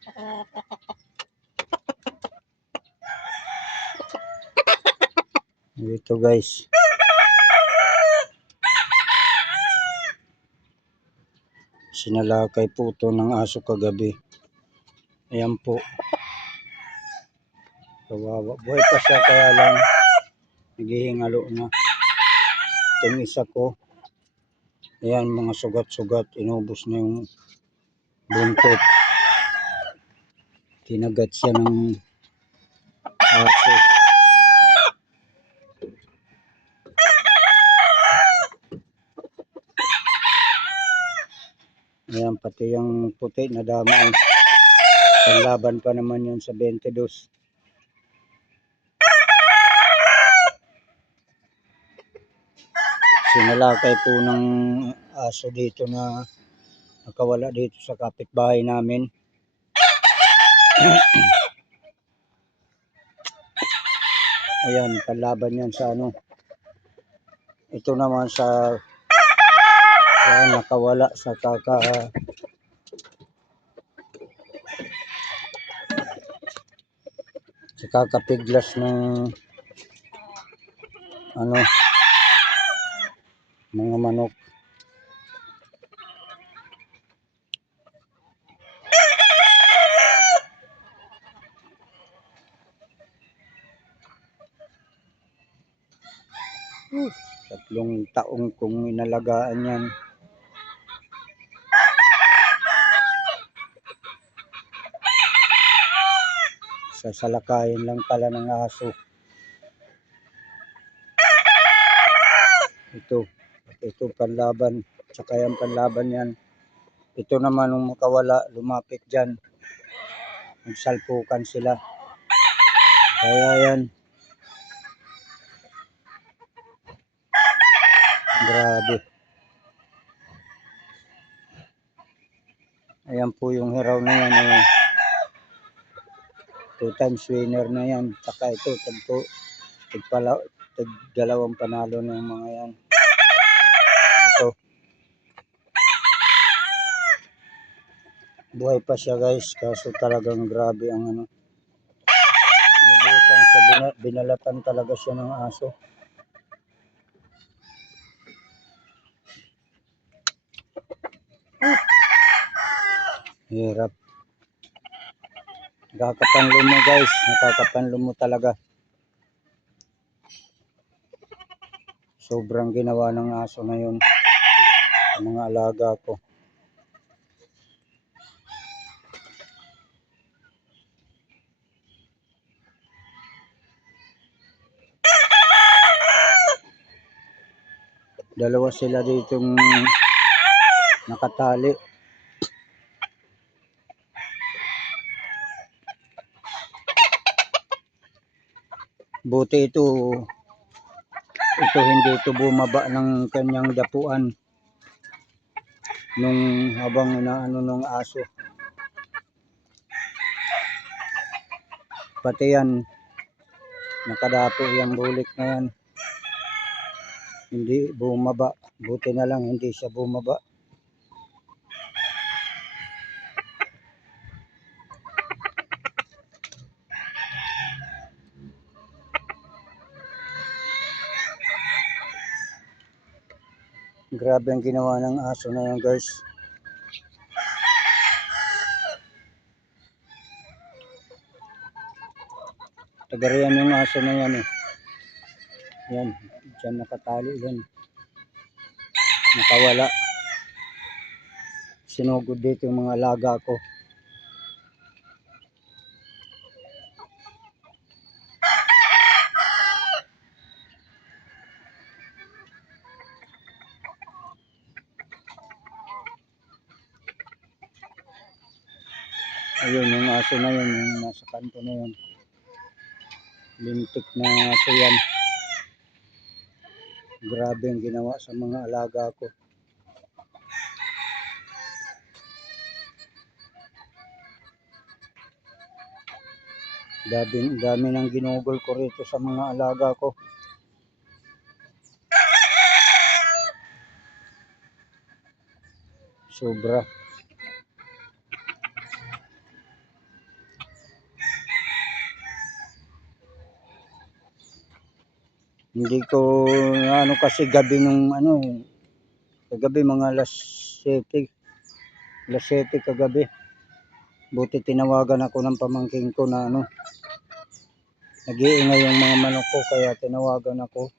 Ito guys. Sinalakay po ito ng aso kagabi. Ayan po. Kawawa. Buhay pa siya kaya lang naghihingalo na. Itong isa ko. Ayan mga sugat-sugat. Inubos na yung buntot. Kinagat siya ng aso. Ayan, pati yung puti na dami. Panlaban pa naman yun sa 22. Sinalakay po ng aso dito na nakawala dito sa kapitbahay namin. Ayan, panlaban yan sa ano. Ito naman sa nakawala sa kakapiglas ng ano, mga manok. Tatlong taong kong inalagaan yan. Sasalakayin lang pala ng aso. Ito panlaban. Tsaka yung panlaban yan. Ito naman nung makawala, lumapit dyan. Nagsalpukan sila. Kaya yan. Grabe. Ayan po yung hiraw na yan. 2 times winner na yan. Tsaka ito, dalawang panalo na yung mga yan. Ito. Buhay pa siya guys. Kaso talagang grabe ang ano. Nabusan sa binalatan talaga siya ng aso. Hirap. Nakakapanlo mo guys. Nakakapanlo mo talaga. Sobrang ginawa ng aso na yun. Sa mga alaga ko. Dalawa sila ditong nakatali. Buti ito hindi ito bumaba ng kanyang dapuan nung habang inaano ng aso. Pati yan nakadapo yung bulik na yan. Hindi bumaba. Buti na lang hindi siya bumaba. Grabe ang ginawa ng aso na yan guys. Tagarian yung aso na yan eh. Yan. Diyan nakatali yan. Nakawala. Sinugod dito yung mga alaga ko. Ayun yung aso na yun. Yung nasa kanto na yun. Lintik na aso yan. Grabe ang ginawa sa mga alaga ko. Dami nang ginugol ko rito sa mga alaga ko. Sobra. Hindi ko ano kasi gabi nung ano kagabi mga alas 7. Alas 7 kagabi. Buti tinawagan ako ng pamangkin ko na ano. Nag-iingay yung mga manok ko kaya tinawagan ako.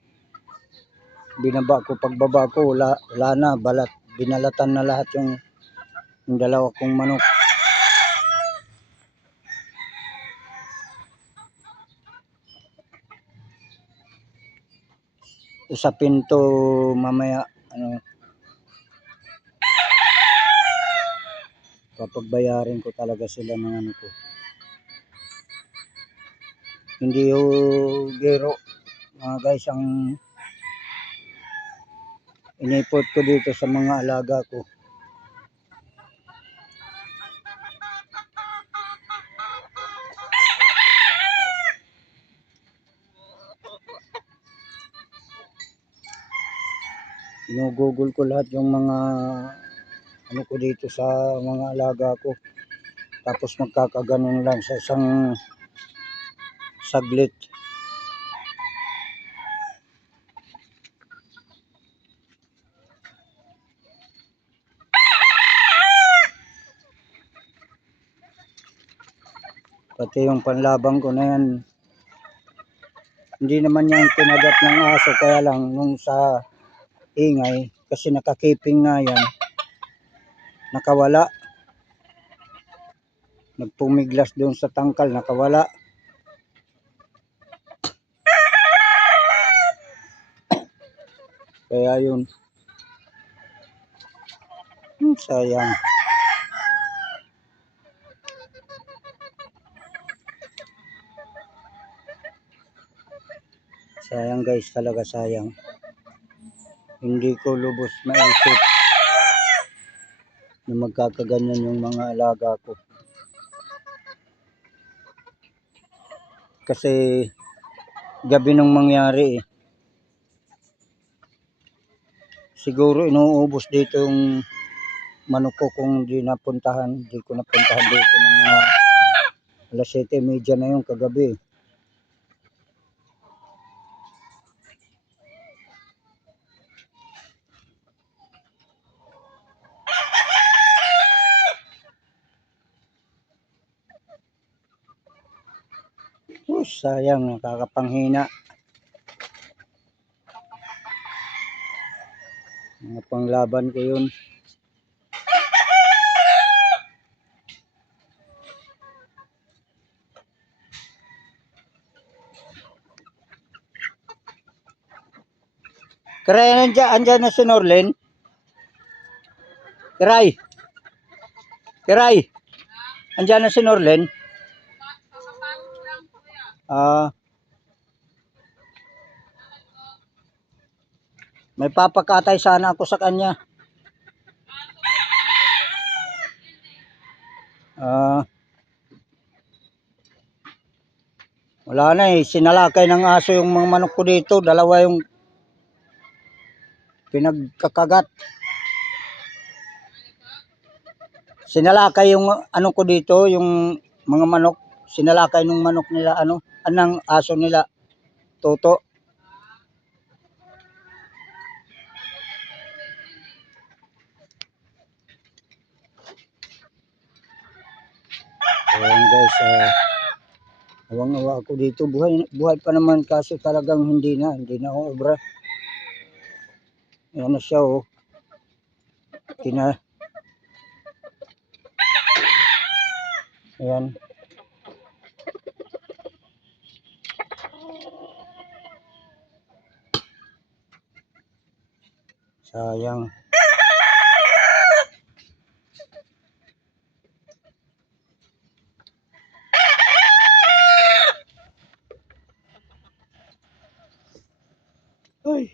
Binaba ko, pagbaba ko wala na, binalatan na lahat yung dalawa kong manok. Usapin to mamaya ano, papagbayarin ko talaga sila ng ano ko. Hindi yung biro mga guys ang inipot ko dito sa mga alaga ko. Ginugugol ko lahat yung mga ano ko dito sa mga alaga ko. Tapos magkakaganon lang sa isang saglit. Pati yung panlabang ko na yan, hindi naman yan kinagat ng aso, kaya lang nung sa ingay, kasi nakakiping nga yan, nakawala. Nagpumiglas doon sa tangkal, nakawala. Kaya yun. Sayang. Sayang guys, talaga sayang. Hindi ko lubos maisip na magkakaganyan yung mga alaga ko. Kasi gabi nung mangyari siguro inuubos dito yung manok ko kung di ko napuntahan dito ng mga alas 7:30 na yung kagabi. Sayang, nakakapanghina. Mga panglaban ko yun. Kiray, andyan na si Norlen. Kiray, andyan na si Norlen. May papakatay sana ako sa kanya. Wala na sinalakay ng aso yung mga manok ko dito. Dalawa yung pinagkakagat. Sinalakay yung ano ko dito, yung mga manok. Sinalakay ng manok nila, anong aso nila, Toto. Ayan guys, awang-awa ako dito. Buhay pa naman kaso talagang hindi na obra. Ayan na siya Ayan. Sayang. Ay.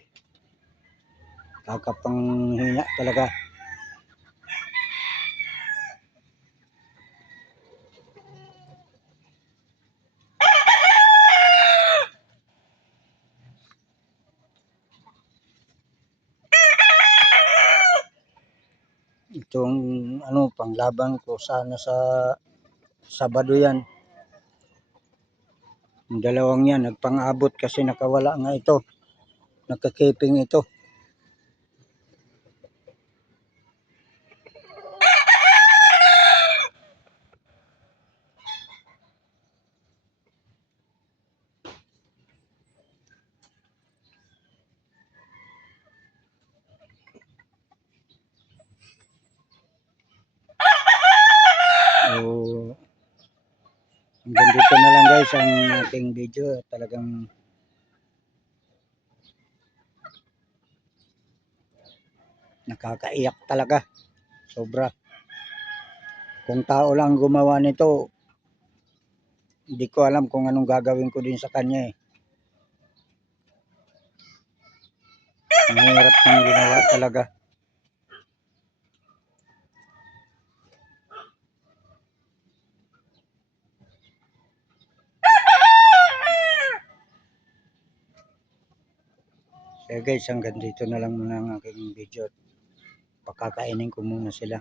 Kakapanghina talaga. Itong panglaban ko sana sa Sabado yan. Yung dalawang yan nagpang-abot kasi nakawala nga ito. Nakakiping ito. So, hanggang dito na lang guys ang ating video. Talagang nakakaiyak talaga. Sobra. Kung tao lang gumawa nito, hindi ko alam kung anong gagawin ko din sa kanya eh. Ang hirap ng ginawa talaga. So guys, hanggang dito na lang muna ang aking video. Pakakainin ko muna sila.